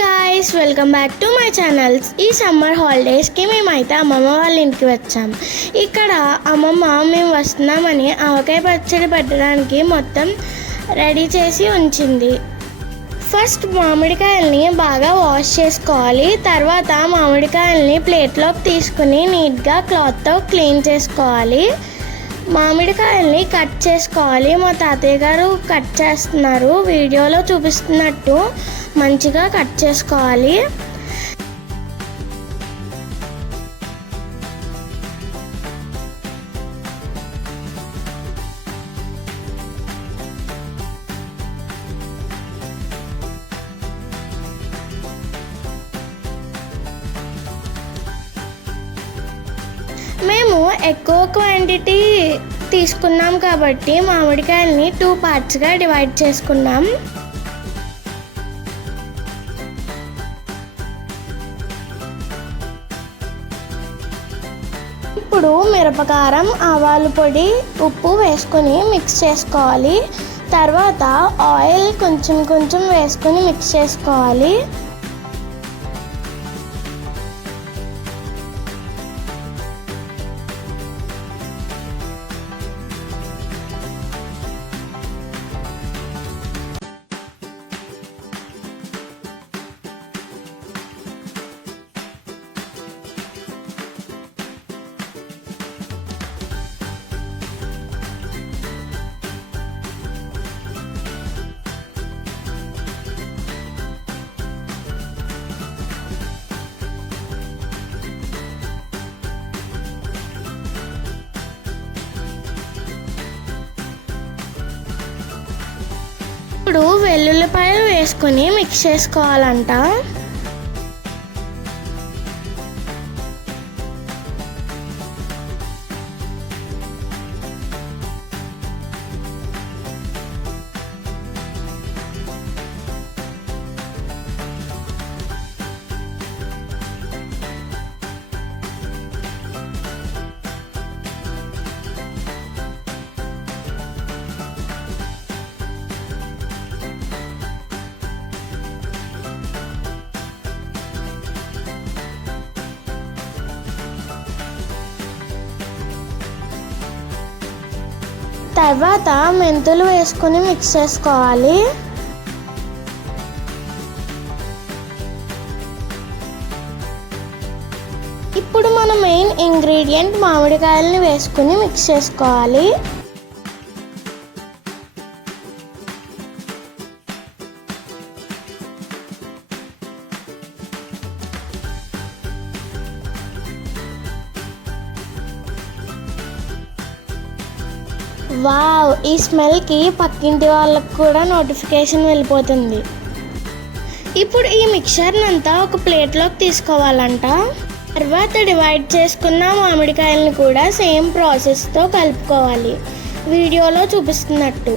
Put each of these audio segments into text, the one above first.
Guys, welcome back to my channels. ఈ summer హాలిడేస్కి మేమైతే అమ్మమ్మ వాళ్ళ ఇంటికి వచ్చాం. ఇక్కడ అమ్మమ్మ మేము వస్తున్నామని ఆవకాయ పచ్చడి పెట్టడానికి మొత్తం రెడీ చేసి ఉంచింది. ఫస్ట్ మామిడికాయల్ని బాగా వాష్ చేసుకోవాలి. తర్వాత మామిడికాయల్ని ప్లేట్లోకి తీసుకుని నీట్గా క్లాత్తో క్లీన్ చేసుకోవాలి. మామిడికాయల్ని కట్ చేసుకోవాలి. మా తాతయ్య గారు కట్ చేస్తున్నారు. వీడియోలో చూపిస్తున్నట్టు మంచిగా కట్ చేసుకోవాలి. మేము ఎక్కువ క్వాంటిటీ తీసుకున్నాం కాబట్టి మామిడికాయల్ని 2 పార్ట్స్గా డివైడ్ చేసుకున్నాం. ఇప్పుడు మిరపకారం, ఆవాల పొడి, ఉప్పు వేసుకొని మిక్స్ చేసుకోవాలి. తర్వాత ఆయిల్ కొంచెం కొంచెం వేసుకొని మిక్స్ చేసుకోవాలి. ఇప్పుడు వెల్లుల్లిపాయలు వేసుకొని మిక్స్ చేసుకోవాలంట. తర్వాత మెంతులు వేసుకొని మిక్స్ చేసుకోవాలి. ఇప్పుడు మన మెయిన్ ఇంగ్రీడియంట్ మామిడికాయలని వేసుకొని మిక్స్ చేసుకోవాలి. వావ్, ఈ స్మెల్కి పక్కింటి వాళ్ళకు కూడా నోటిఫికేషన్ వెళ్ళిపోతుంది. ఇప్పుడు ఈ మిక్చర్నంతా ఒక ప్లేట్లోకి తీసుకోవాలంట. తర్వాత డివైడ్ చేసుకున్న మామిడికాయలను కూడా సేమ్ ప్రాసెస్తో కలుపుకోవాలి, వీడియోలో చూపిస్తున్నట్టు.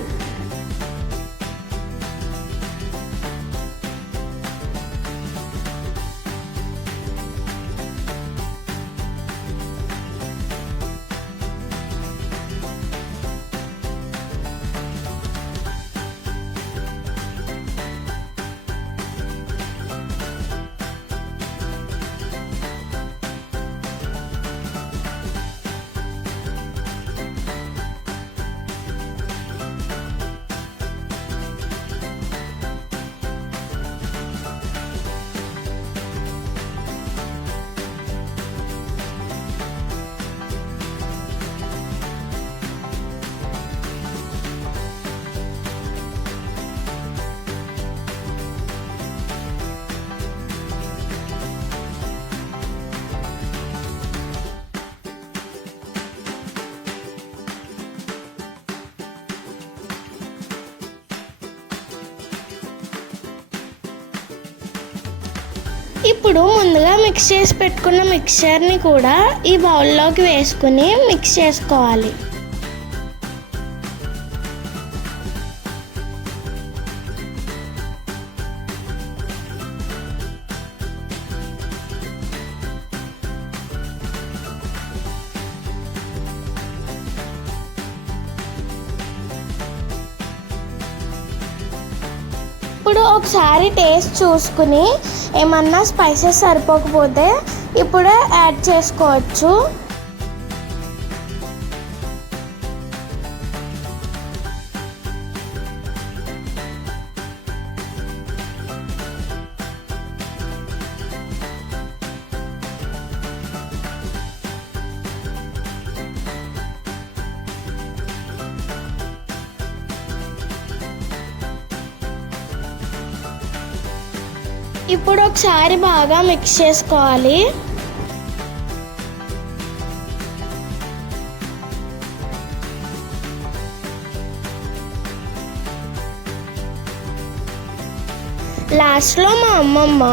ఇప్పుడు ముందుగా మిక్స్ చేసి పెట్టుకున్న మిక్చర్ని కూడా ఈ బౌల్లోకి వేసుకుని మిక్స్ చేసుకోవాలి. ఇప్పుడు ఒకసారి టేస్ట్ చూసుకుని ఏమన్నా స్పైసెస్ సరిపోకపోతే ఇప్పుడే యాడ్ చేసుకోవచ్చు. ఇప్పుడు ఒకసారి బాగా మిక్స్ చేసుకోవాలి. లాస్ట్లో మా అమ్మమ్మ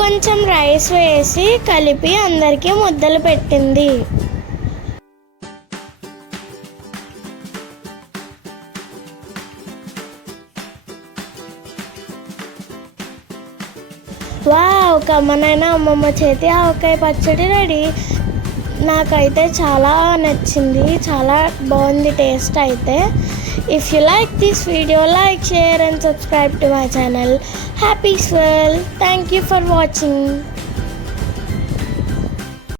కొంచెం రైస్ వేసి కలిపి అందరికీ ముద్దలు పెట్టింది. వావ్, కమ్మనైన అమ్మమ్మ చేతి ఆవకాయ పచ్చడి రెడీ. నాకైతే చాలా నచ్చింది, చాలా బాగుంది టేస్ట్ అయితే. If you like this video, like, share and subscribe to my channel happy swell. Thank you for watching.